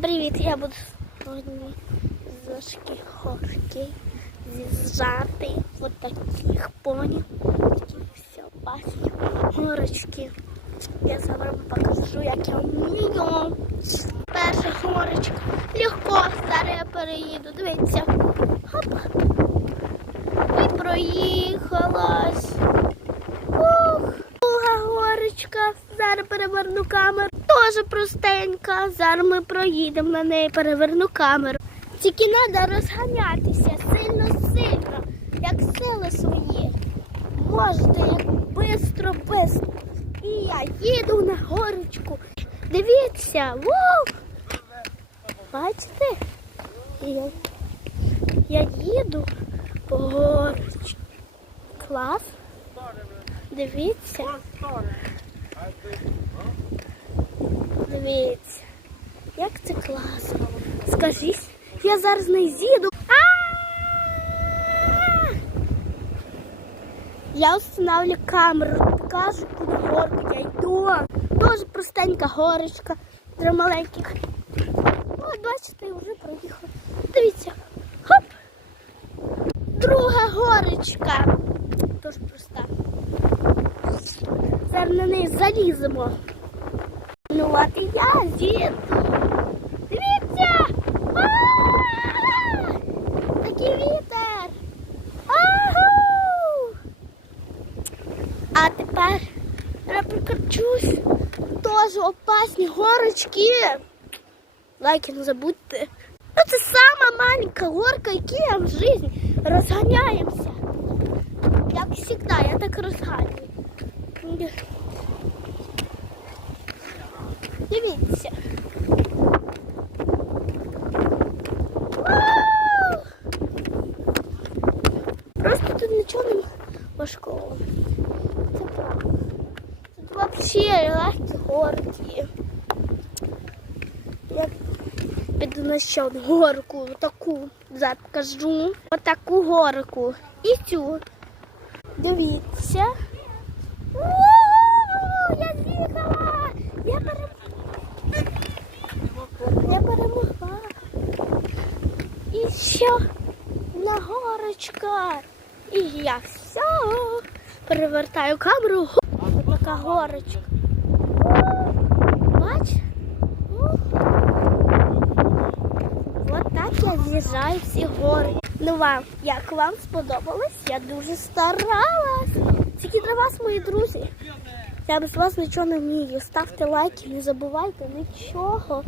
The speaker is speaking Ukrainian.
Привіт, я буду сьогодні з шкіхорки з'їжджати вот таких поні. Такі все бачить горочки. Я зараз покажу, як я вмію. Перша горочка. Легко, зараз я переїду. Дивіться. Хоп. І проїхалась. Ух. Друга горочка. Зараз переверну камеру. Теж простенька. Зараз ми проїдемо на неї, переверну камеру. Тільки треба розганятися сильно-сильно, як сили свої. Можете як бистро, бистро. І я їду на горочку. Дивіться, вау! Бачите? Я, я їду по горочці. Клас. Дивіться. Дивіться. Як це класно. Скажіть, я зараз не з'їду. Я встановлю камеру, покажу, куди горку я йду. Дуже простенька горочка, три маленьких. От, бачите, я вже проїхала. Дивіться. Хоп! Друга горочка. Дуже проста. Зараз на неї заліземо. От і я їду. Дивіться! А! Такий вітер! Агу! А тепер я прикручусь. Тоже опасні горочки. Лайки не забудьте. Ну, Це сама маленька горка, яка я в житті. Розганяємося. Як завжди, я так розганюю. Дивіться. Просто тут нічого не важкого. Це правда. Тут взагалі легкі горки. Я піду на ще одну горку, таку покажу. Отаку горку. І цю. Дивіться. Я з'їхала! Я перемогла! Я перемогла. І ще одна горочка. І я все. Перевертаю камеру. Ось така горочка. Бач? От так я з'їжджаю всі гори. Ну вам, як вам сподобалось? Я дуже старалась. Тільки для вас, мої друзі. Я без вас нічого не вмію. Ставте лайки, не забувайте нічого.